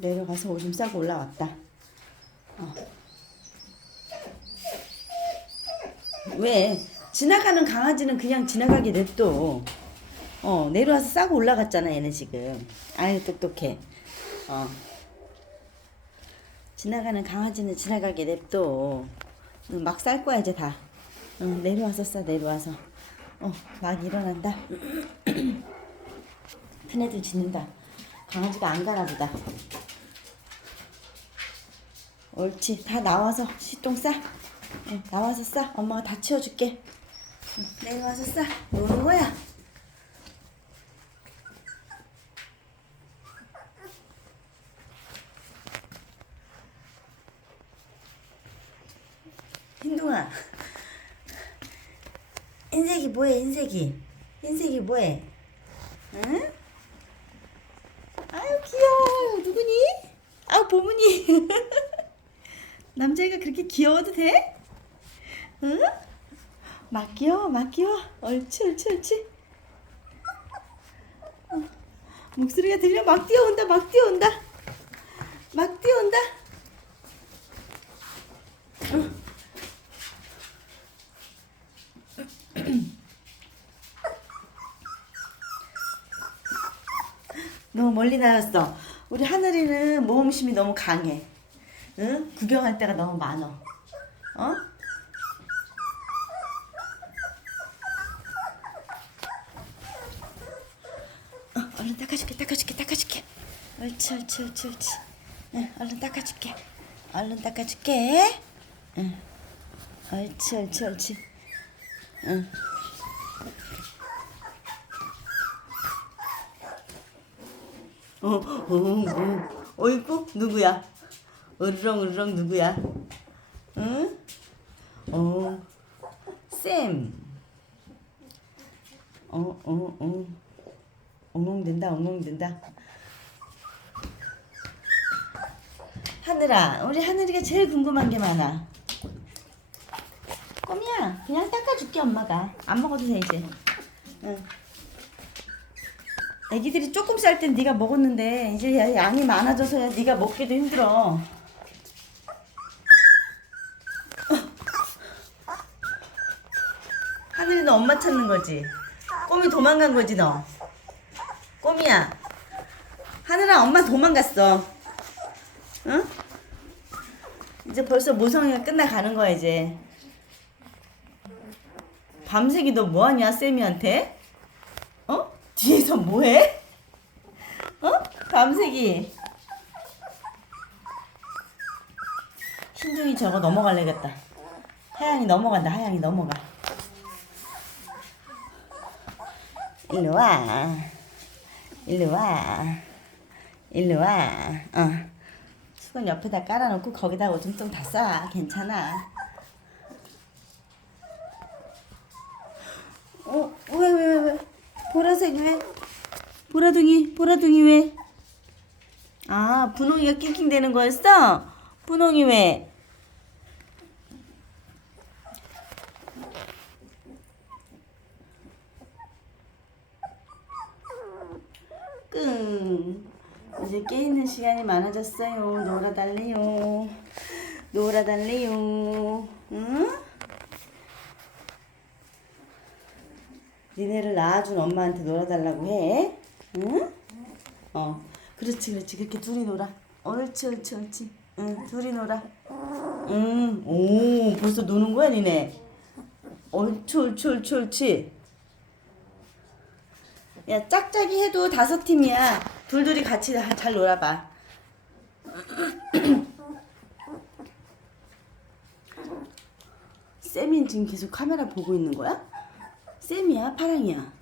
내려가서 오줌 싸고 올라왔다. 어. 왜? 지나가는 강아지는 그냥 지나가게 냅둬. 어, 내려와서 싸고 올라갔잖아, 얘는 지금. 아유, 똑똑해. 어. 지나가는 강아지는 지나가게 냅둬. 응, 막쌀 거야, 이제 다. 응, 내려와서 싸, 내려와서. 어, 막 일어난다. 큰 애들 짖는다. 강아지가 안 가나 보다. 옳지. 다 나와서 시똥 싸. 응, 나와서 싸. 엄마가 다 치워줄게. 응, 내려와서 싸. 노는 거야. 흰둥아. 흰색이 뭐해, 흰색이? 흰색이 뭐해? 응? 아유, 귀여워. 누구니? 아우, 보문이. 남자애가 그렇게 귀여워도 돼? 응? 막 귀여워, 막 귀여워. 옳지, 옳지, 옳지. 어, 목소리가 들려? 막 뛰어온다, 막 뛰어온다. 막 뛰어온다. 너무 멀리 나갔어. 우리 하늘이는 모험심이 너무 강해. 응? 구경할 데가 너무 많어. 어? 어, 얼른 닦아줄게, 닦아줄게, 닦아줄게. 옳지, 옳지, 옳지, 옳지. 응, 얼른 닦아줄게. 얼른 닦아줄게. 응. 옳지, 옳지, 옳지. 응. 어, 어, 어, 어이구, 누구야? 으르렁, 으르렁, 누구야? 응? 어, 쌤. 어, 어, 어. 엉엉 된다, 엉엉 된다. 하늘아, 우리 하늘이가 제일 궁금한 게 많아. 꼬미야, 그냥 닦아줄게, 엄마가. 안 먹어도 돼, 이제. 응. 애기들이 조금 쌀 땐 네가 먹었는데 이제 야- 양이 많아져서야 네가 먹기도 힘들어. 하늘이는 엄마 찾는 거지. 꼬미 도망간 거지 너. 꼬미야. 하늘아 엄마 도망갔어. 응? 이제 벌써 모성이가 끝나가는 거야 이제. 밤새기 너 뭐하냐 쌤이한테? 어? 뒤에서 뭐해? 어? 밤새기. 흰둥이 저거 넘어갈래겠다. 하양이 넘어간다. 하양이 넘어가. 일로 와. 일로 와. 일로 와. 어. 수건 옆에다 깔아놓고 거기다 오줌 좀 다 싸. 괜찮아. 어, 왜, 왜, 왜, 왜? 보라색 왜? 보라둥이, 보라둥이 왜? 아, 분홍이가 낑낑대는 거였어? 분홍이 왜? 끙. 이제 깨있는 시간이 많아졌어요. 놀아달래요. 놀아달래요. 응? 니네를 낳아준 엄마한테 놀아달라고 해. 응? 어. 그렇지, 그렇지. 그렇게 둘이 놀아. 옳지, 옳지, 옳지. 응, 둘이 놀아. 응. 오, 벌써 노는 거야, 니네? 옳지, 옳지, 옳지, 옳지. 야, 짝짝이 해도 다섯 팀이야. 둘둘이 같이 다- 잘 놀아봐. 쌤이 지금 계속 카메라 보고 있는 거야? 쌤이야? 파랑이야?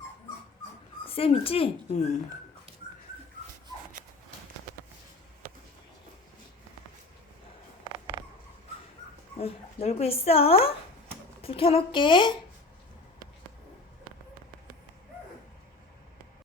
쌤이지? 응. 응, 놀고 있어? 불 켜놓을게.